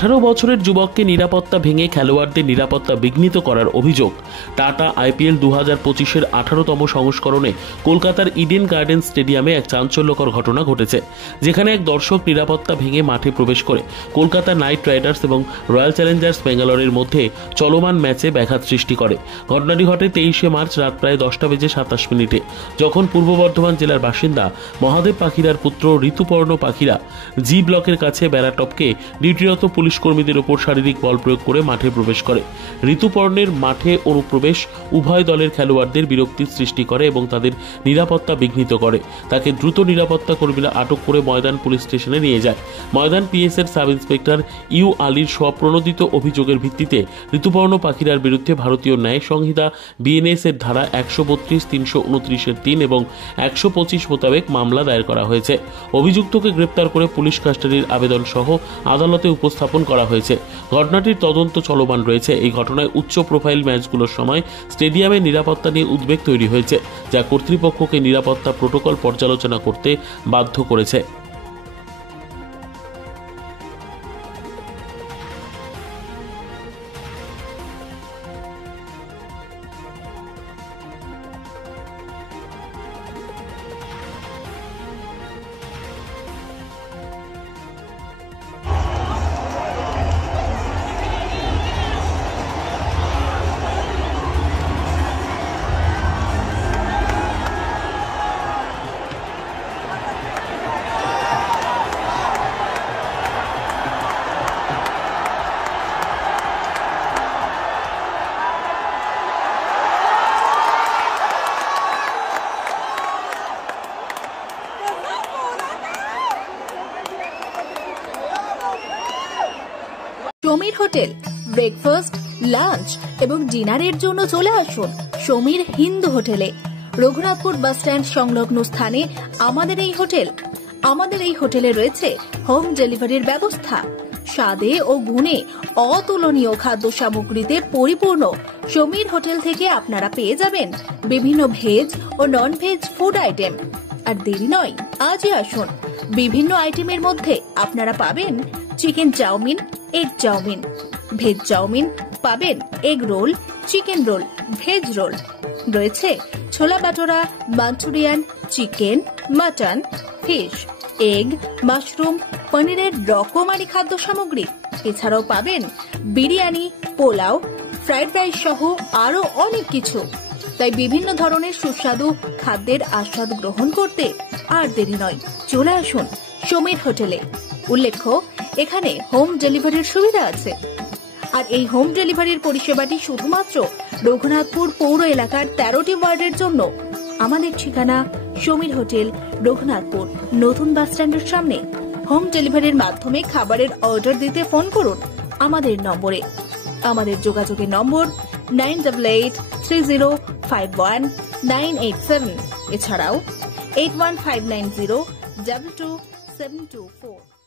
18 বছরের যুবককে নিরাপত্তা ভেঙে খেলোয়াড়দের নিরাপত্তা বিঘ্নিত করার অভিযোগ। টাটা আইপিএল 2025-এর 18তম সংস্করণে কলকাতার ইডেন গার্ডেন স্টেডিয়ামে এক চাঞ্চল্যকর ঘটনা ঘটেছে, যেখানে এক দর্শক নিরাপত্তা ভেঙে মাঠে প্রবেশ করে কলকাতা নাইট রাইডার্স এবং রয়্যাল চ্যালেঞ্জার্স ব্যাঙ্গালোরের মধ্যে চলমান ম্যাচে ব্যাঘাত সৃষ্টি করে। ঘটনাটি ঘটে 23শে মার্চ রাত প্রায় 10:27 যখন পূর্ব বর্ধমান জেলার বাসিন্দা মহাদেব পাখিরার পুত্র ঋতুপর্ণ পাখিরা জি ব্লকের কাছে বেড়া টপকে ডিউটিরত পুলিশ কর্মীদের উপর শারীরিক বল প্রয়োগ করে মাঠে প্রবেশ করে। ঋতুপর্ণের মাঠে অনুপ্রবেশ উভয় দলের খেলোয়াড়দের বিরক্তির সৃষ্টি করে এবং তাদের নিরাপত্তা বিঘ্নিত করে। তাকে দ্রুত নিরাপত্তা কর্মীরা আটক করে ময়দান পুলিশ স্টেশনে নিয়ে যায়। ময়দান পিএসের সাব ইন্সপেক্টর ইউ আলীর স্বপ্রণোদিত অভিযোগের ভিত্তিতে ঋতুপর্ণ পাখিরার বিরুদ্ধে ভারতীয় ন্যায় সংহিতা বিএনএস এর ধারা 132, 329-3 এবং 125 মোতাবেক মামলা দায়ের করা হয়েছে। অভিযুক্তকে গ্রেপ্তার করে পুলিশ কাস্টাডির আবেদন সহ আদালতে উপস্থাপন করা হয়েছে। ঘটনাটির তদন্ত চলমান রয়েছে। এই ঘটনায় উচ্চ প্রোফাইল ম্যাচগুলোর সময় স্টেডিয়ামের নিরাপত্তা নিয়ে উদ্বেগ তৈরি হয়েছে, যা কর্তৃপক্ষকে নিরাপত্তা প্রোটোকল পর্যালোচনা করতে বাধ্য করেছে। সমীর হোটেল ব্রেকফাস্ট, লাঞ্চ এবং ডিনারের জন্য চলে আসুন সমীর হিন্দু হোটেলে। রঘুনাথপুর বাস স্ট্যান্ড সংলগ্ন স্থানে আমাদের এই হোটেলে রয়েছে হোম ডেলিভারির ব্যবস্থা। স্বাদে ও গুণে অতুলনীয় খাদ্য সামগ্রীতে পরিপূর্ণ সমীর হোটেল থেকে আপনারা পেয়ে যাবেন বিভিন্ন ভেজ ও নন ভেজ ফুড আইটেম। আর দেরি নয়, আজই আসুন। বিভিন্ন আইটেমের মধ্যে আপনারা পাবেন chicken chowmein, egg chowmein, veg chowmein, পাবেন egg roll, chicken roll, veg roll, রয়েছে ছোলা বাটোরা, manchurian, chicken, mutton, fish, egg, mushroom, পনিরের রকমারি খাদ্য সামগ্রী। এছাড়াও পাবেন বিরিয়ানি, পোলাও, ফ্রাইড রাইস সহ আরো অনেক কিছু। তাই বিভিন্ন ধরনের সুস্বাদু খাদ্যের আস্বাদ গ্রহণ করতে আর দেরি নয়, চলে আসুন সমীর হোটেলে। উল্লেখ্য, এখানে হোম ডেলিভারির সুবিধা আছে। আর এই হোম ডেলিভারির পরিষেবাটি শুধুমাত্র রঘুনাথপুর পৌর এলাকার 13টি ওয়ার্ডের জন্য। আমাদের ঠিকানা সমীর হোটেল, রঘুনাথপুর নতুন বাস স্ট্যান্ডের সামনে। হোম ডেলিভারির মাধ্যমে খাবারের অর্ডার দিতে ফোন করুন আমাদের নম্বরে। আমাদের যোগাযোগের নম্বর 9883051987, এছাড়াও 81590222724।